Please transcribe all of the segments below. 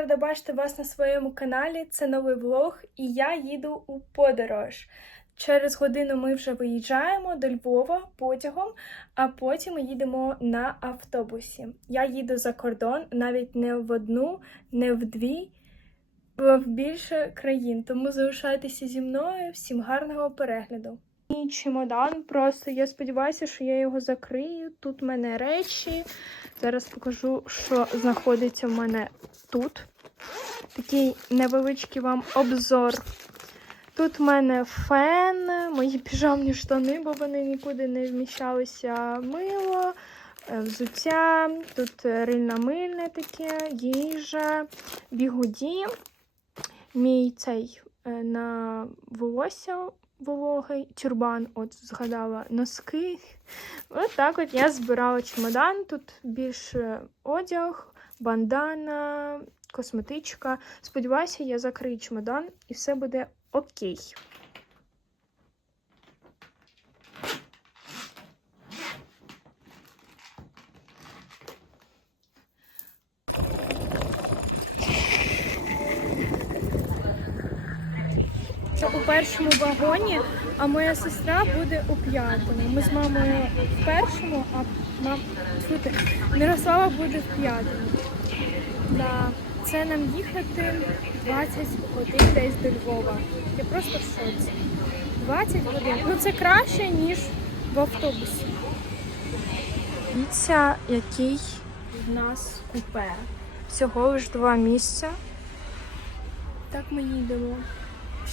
рада бачити вас на своєму каналі. Це новий влог, і я їду у подорож. Через годину ми вже виїжджаємо до Львова потягом, а потім ми їдемо на автобусі. Я їду за кордон навіть не в одну, не в дві, а в більше країн. Тому залишайтеся зі мною. Всім гарного перегляду. Мій чемодан, просто я сподіваюся, що я його закрию. Тут в мене речі. Зараз покажу, що знаходиться в мене тут. Такий невеличкий вам обзор. Тут в мене фен, мої піжамні штани, бо вони нікуди не вміщалися. Мило, е, взуття, тут рильна мильне таке, їжа, бігуді. Мій цей е, на волосся вологий, тюрбан, от згадала носки. От так от я збирала чемодан. Тут більше одяг, бандана, косметичка. Сподіваюся, я закрию чемодан і все буде окей. У першому вагоні, а моя сестра буде у п'ятому. Ми з мамою в першому, а мам Тьфу Мирослава буде в п'ятому. Да. Це нам їхати 20 годин десь до Львова. Я просто в шоці. 20 годин. Ну це краще, ніж в автобусі. Дивіться, який в нас купе. Всього лиш два місця. Так ми їдемо.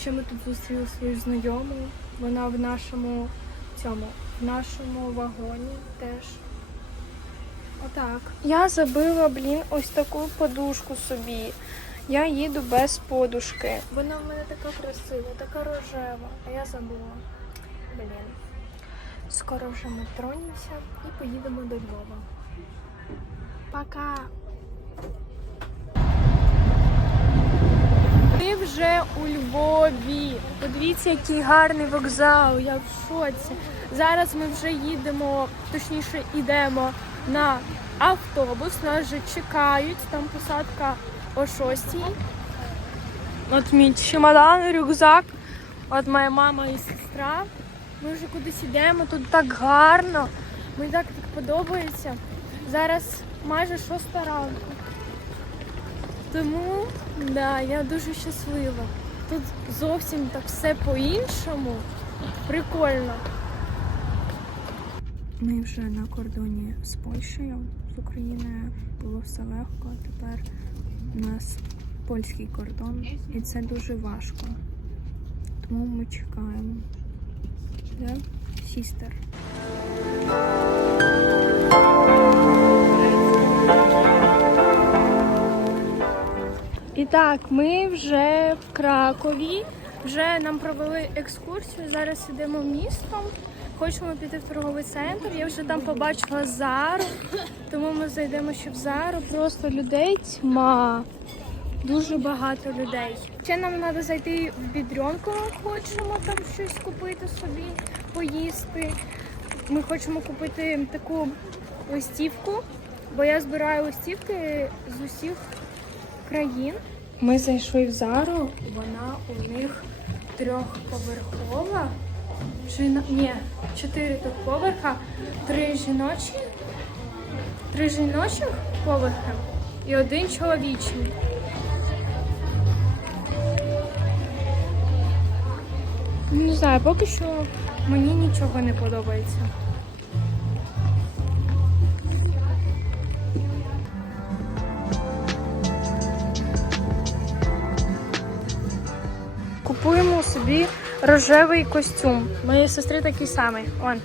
Ще ми тут зустріли свою знайому. Вона в нашому цьому, в нашому вагоні теж. Отак. Я забила, блін, ось таку подушку собі. Я їду без подушки. Вона в мене така красива, така рожева, а я забула. Блін. Скоро вже ми тронемося і поїдемо до Львова. Пока! Ми вже у Львові. Подивіться, який гарний вокзал. Я в шоці. Зараз ми вже їдемо, точніше, йдемо на автобус. Нас вже чекають. Там посадка о 6. От мій чемодан, рюкзак. От моя мама і сестра. Ми вже кудись йдемо. Тут так гарно. Мені так так подобається. Зараз майже 6 ранку. Тому да, я дуже щаслива. Тут зовсім так все по-іншому. Прикольно. Ми вже на кордоні з Польщею, з Україною було все легко. Тепер у нас польський кордон, і це дуже важко. Тому ми чекаємо. Да? Сістер. І так, ми вже в Кракові. Вже нам провели екскурсію. Зараз йдемо містом. Хочемо піти в торговий центр. Я вже там побачила Зару, тому ми зайдемо ще в Зару. Просто людей тьма. Дуже багато людей. Ще нам треба зайти в бідрянку, ми хочемо там щось купити собі, поїсти. Ми хочемо купити таку листівку, бо я збираю листівки з усіх країн. Ми зайшли в Зару, вона у них трьохповерхова. На- ні, чотири тут поверха, три жіночі, три жіночих поверхи і один чоловічий. Не знаю, поки що мені нічого не подобається. Купуємо собі рожевий костюм. Моєї сестри такий самий. Он.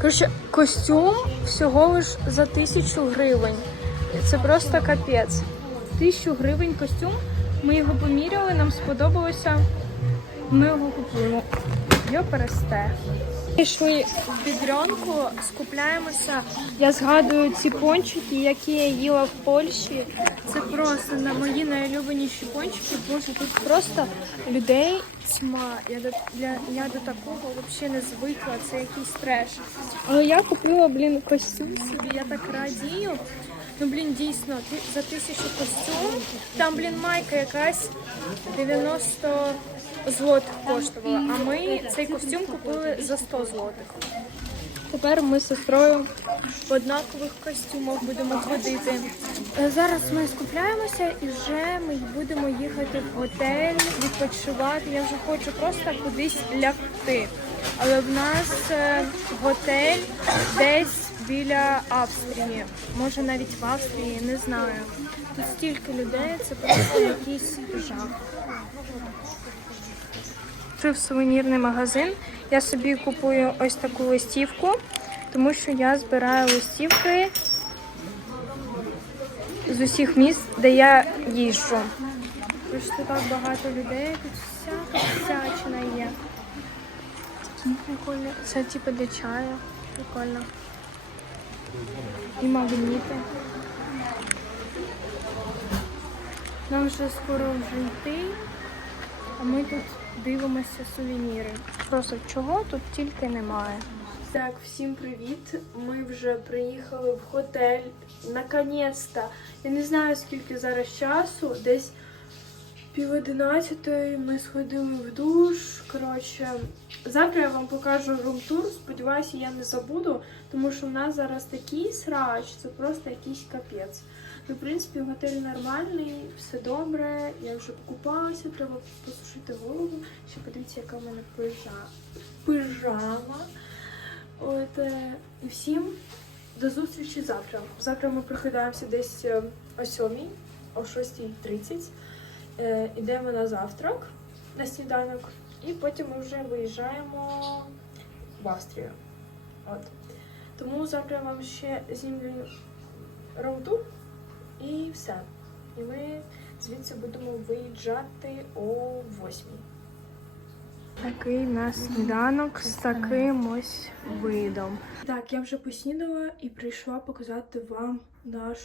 Коротше, костюм всього лиш за тисячу гривень. Це просто капець. Тисячу гривень костюм. Ми його поміряли, нам сподобалося. Ми його купуємо. Йо пересте. Пішли в бідрянку, скупляємося. Я згадую ці пончики, які я їла в Польщі. Це просто на мої найулюбленіші пончики. Боже, тут просто людей тьма. Я до я, я до такого взагалі не звикла. Це якийсь треш. Але я купила, блін, костюм собі. Я так радію. Ну, блін, дійсно, за тисячу костюм. Там, блін, майка якась 90 злотих коштувала. А ми цей костюм купили за 100 злотих. Тепер ми з сестрою в однакових костюмах будемо ходити. Е, Зараз ми скупляємося і вже ми будемо їхати в готель, відпочивати. Я вже хочу просто кудись лягти. Але в нас е, готель десь біля Австрії. Може навіть в Австрії, не знаю. Тут стільки людей, це просто якийсь жах. Це в сувенірний магазин. Я собі купую ось таку листівку, тому що я збираю листівки з усіх міст, де я їжджу. Просто так багато людей, тут всяка всячина є. Прикольно. Це типу для чаю. Прикольно. І магніти. Нам вже скоро вже йти. А ми тут дивимося сувеніри. Просто чого тут тільки немає. Так, всім привіт. Ми вже приїхали в готель. Наконець-то. Я не знаю, скільки зараз часу. Десь пів одинадцятої ми сходили в душ. Коротше, завтра я вам покажу рум-тур. Сподіваюся, я не забуду, тому що в нас зараз такий срач, це просто якийсь капець. Ну, в принципі, готель нормальний, все добре. Я вже покупалася, треба посушити голову. Ще подивіться, яка в мене пижа... пижама. От е, всім до зустрічі завтра. Завтра ми прокидаємося десь е, о 7, о 6.30. Е, Йдемо на завтрак, на сніданок, і потім ми вже виїжджаємо в Австрію. От. Тому завтра я вам ще знімлю роутур і все. І ми звідси будемо виїжджати о 8. Такий у нас сніданок з таким ось видом. Так, я вже поснідала і прийшла показати вам наш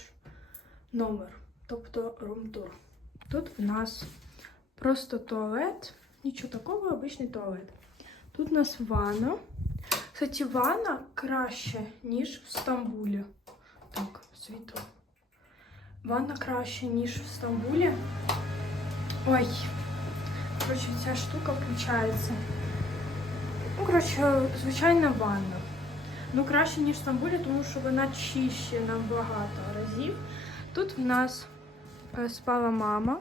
номер, тобто румтур. Тут в нас просто туалет, нічого такого, обичний туалет. Тут у нас ванна. Кстати, ванна краще, ніж в Стамбулі. Так, світло. Ванна краще, ніж в Стамбулі. Ой, коротше, ця штука включається. Ну, коротше, звичайна ванна. Ну, краще, ніж в Стамбулі, тому що вона чище набагато разів. Тут в нас е, спала мама.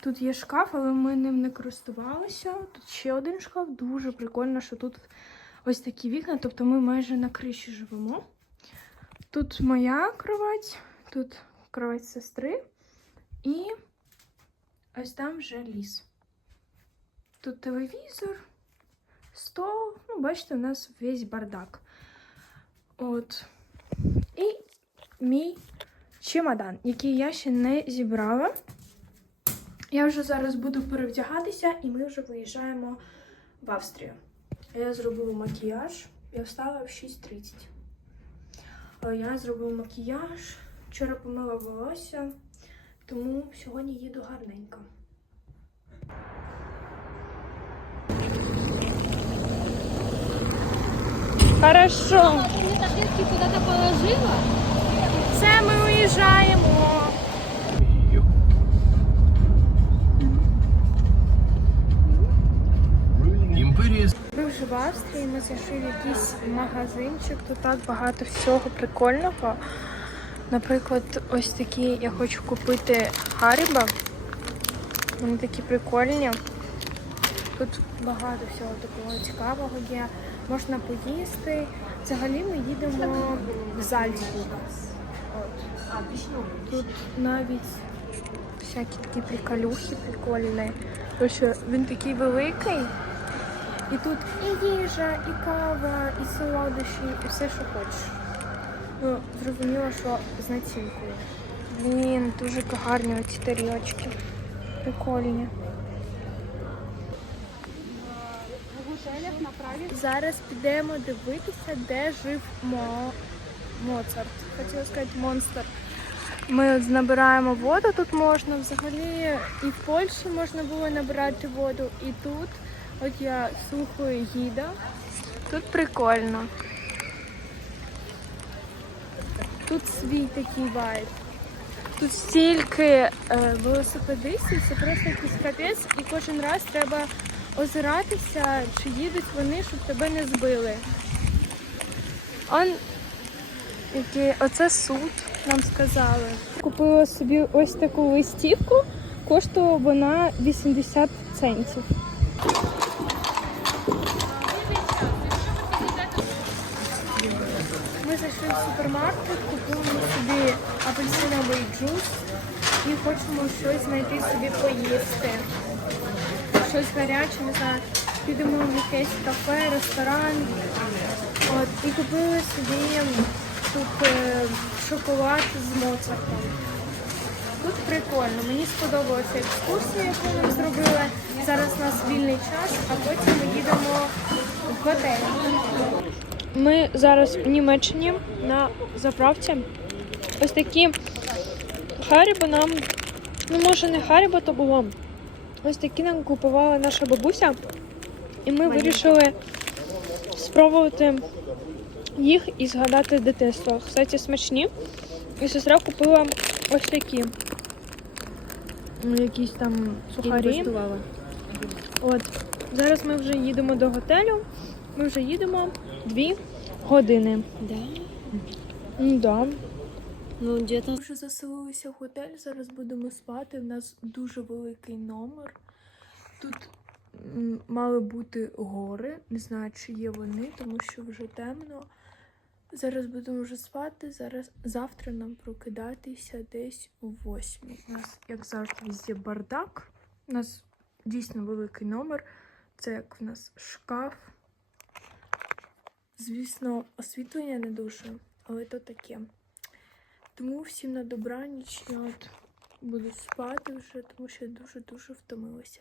Тут є шкаф, але ми ним не користувалися. Тут ще один шкаф. Дуже прикольно, що тут ось такі вікна, тобто ми майже на криші живемо. Тут моя кровать, тут кровать сестри. І ось там вже ліс. Тут телевізор, стол. Ну, бачите, у нас весь бардак. От. І мій чемодан, який я ще не зібрала. Я вже зараз буду перевдягатися, і ми вже виїжджаємо в Австрію. Я зробила макіяж. Я встала в 6.30. Е, Я зробила макіяж, вчора помила волосся, тому сьогодні їду гарненько. Хорошо. Таблетки куда-то положила? Це ми уїжджаємо. Ми вже в Австрії, ми зайшли в якийсь магазинчик, тут так багато всього прикольного. Наприклад, ось такі я хочу купити Харіба. Вони такі прикольні. Тут багато всього такого цікавого є. Можна поїсти. Взагалі ми їдемо в Зальцбург. Тут навіть всякі такі приколюхи прикольні. Тому він такий великий. І тут і їжа, і кава, і солодощі, і все, що хочеш. Ну, зрозуміло, що з націнкою. Блін, дуже гарні оці тарілочки. Прикольні. Зараз підемо дивитися, де жив Мо... Моцарт. Хотіла сказати монстр. Ми от набираємо воду, тут можна взагалі і в Польщі можна було набирати воду, і тут. От я слухаю гіда. Тут прикольно. Тут свій такий вайб. Тут стільки е, велосипедистів, це просто якийсь капець, і кожен раз треба озиратися, чи їдуть вони, щоб тебе не збили. Он який, оце суд, нам сказали. Купила собі ось таку листівку, коштувала вона 80 центів. Супермаркет, купили собі апельсиновий джус і хочемо щось знайти собі поїсти. Щось гаряче, не знаю. Підемо в якесь кафе, ресторан. От, і купили собі тут е, шоколад з Моцартом. Тут прикольно, мені сподобалася екскурсія, яку нам зробили. Зараз у нас вільний час, а потім ми їдемо в готель. Ми зараз в Німеччині на заправці. Ось такі Харібо нам, ну може не Харібо то було. Ось такі нам купувала наша бабуся. І ми вирішили спробувати їх і згадати дитинство. Кстати, смачні. І сестра купила ось такі. Ну, Якісь там сухарі. От. Зараз ми вже їдемо до готелю. Ми вже їдемо дві години. Да. Ну, да. Ну, где-то... Ми вже заселилися в готель, зараз будемо спати. У нас дуже великий номер. Тут мали бути гори. Не знаю, чи є вони, тому що вже темно. Зараз будемо вже спати. Зараз завтра нам прокидатися десь о восьмій. У нас, як завжди, везде бардак. У нас дійсно великий номер. Це як в нас шкаф. Звісно, освітлення не дуже, але то таке. Тому всім на добраніч. Я от буду спати вже, тому що я дуже-дуже втомилася.